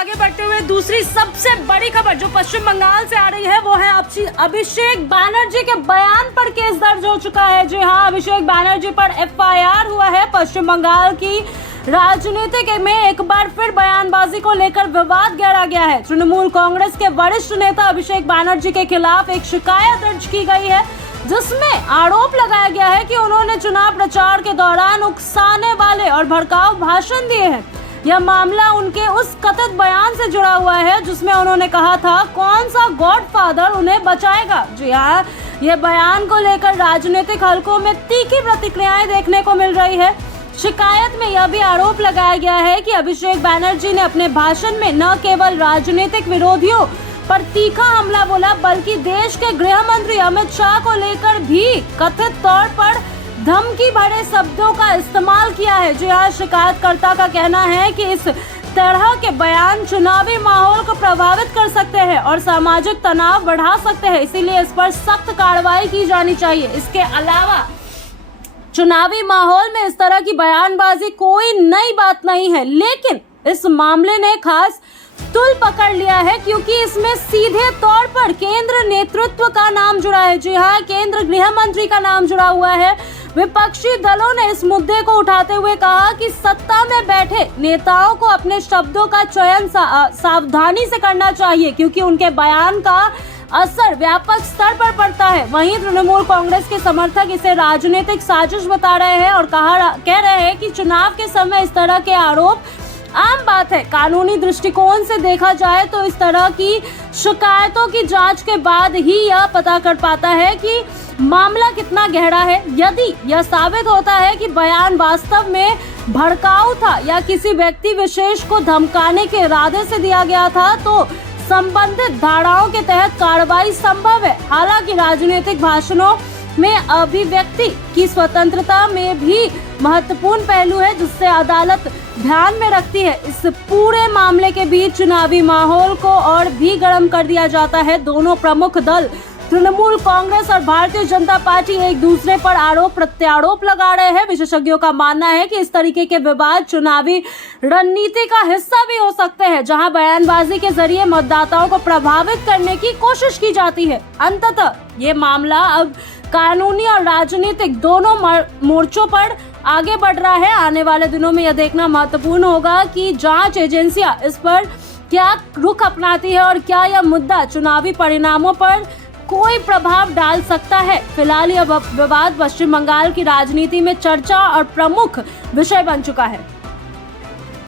आगे बढ़ते हुए दूसरी सबसे बड़ी खबर जो पश्चिम बंगाल से आ रही है वो है अभिषेक बैनर्जी के बयान पर केस दर्ज हो चुका है। जी हां, अभिषेक बैनर्जी पर एफआईआर हुआ है। पश्चिम बंगाल की राजनीति में एक बार फिर बयानबाजी को लेकर विवाद गहरा गया है। तृणमूल कांग्रेस के वरिष्ठ नेता अभिषेक बैनर्जी के खिलाफ एक शिकायत दर्ज की गई है, जिसमें आरोप लगाया गया है कि उन्होंने चुनाव प्रचार के दौरान उकसाने वाले और भड़काऊ भाषण दिए हैं। यह मामला उनके उस कथित बयान से जुड़ा हुआ है जिसमें उन्होंने कहा था कौन सा गॉडफादर उन्हें बचाएगा। जी हाँ, यह बयान को लेकर राजनीतिक हलकों में तीखी प्रतिक्रियाएं देखने को मिल रही है। शिकायत में यह भी आरोप लगाया गया है कि अभिषेक बैनर्जी ने अपने भाषण में न केवल राजनीतिक विरोधियों पर तीखा हमला बोला, बल्कि देश के गृह मंत्री अमित शाह को लेकर भी कथित तौर पर धमकी भरे शब्दों का इस्तेमाल किया है। जी हाँ, शिकायतकर्ता का कहना है कि इस तरह के बयान चुनावी माहौल को प्रभावित कर सकते हैं और सामाजिक तनाव बढ़ा सकते हैं, इसीलिए इस पर सख्त कार्रवाई की जानी चाहिए। इसके अलावा चुनावी माहौल में इस तरह की बयानबाजी कोई नई बात नहीं है, लेकिन इस मामले ने खास तुल पकड़ लिया है क्योंकि इसमें सीधे तौर पर केंद्र नेतृत्व का नाम जुड़ा है। जी हाँ, केंद्र गृह मंत्री का नाम जुड़ा हुआ है। विपक्षी दलों ने इस मुद्दे को उठाते हुए कहा कि सत्ता में बैठे नेताओं को अपने शब्दों का चयन सावधानी से करना चाहिए क्योंकि उनके बयान का असर व्यापक स्तर पर पड़ता है। वहीं तृणमूल कांग्रेस के समर्थक इसे राजनीतिक साजिश बता रहे हैं और कह रहे हैं कि चुनाव के समय इस तरह के आरोप आम बात है। कानूनी दृष्टिकोण से देखा जाए तो इस तरह की शिकायतों की जांच के बाद ही यह पता कर पाता है कि मामला कितना गहरा है। यदि यह साबित होता है कि बयान वास्तव में भड़काऊ था या किसी व्यक्ति विशेष को धमकाने के इरादे से दिया गया था, तो संबंधित धाराओं के तहत कार्रवाई संभव है। हालांकि राजनीतिक भाषणों में अभिव्यक्ति की स्वतंत्रता में भी महत्वपूर्ण पहलू है जिससे अदालत ध्यान में रखती है। इस पूरे मामले के बीच चुनावी माहौल को और भी गर्म कर दिया जाता है। दोनों प्रमुख दल तृणमूल कांग्रेस और भारतीय जनता पार्टी एक दूसरे पर आरोप प्रत्यारोप लगा रहे हैं। विशेषज्ञों का मानना है कि इस तरीके के विवाद चुनावी रणनीति का हिस्सा भी हो सकते हैं, जहां बयानबाजी के जरिए मतदाताओं को प्रभावित करने की कोशिश की जाती है। अंततः ये मामला अब कानूनी और राजनीतिक दोनों मोर्चों पर आगे बढ़ रहा है। आने वाले दिनों में यह देखना महत्वपूर्ण होगा कि जांच एजेंसियां इस पर क्या रुख अपनाती है और क्या यह मुद्दा चुनावी परिणामों पर कोई प्रभाव डाल सकता है। फिलहाल यह विवाद पश्चिम बंगाल की राजनीति में चर्चा और प्रमुख विषय बन चुका है।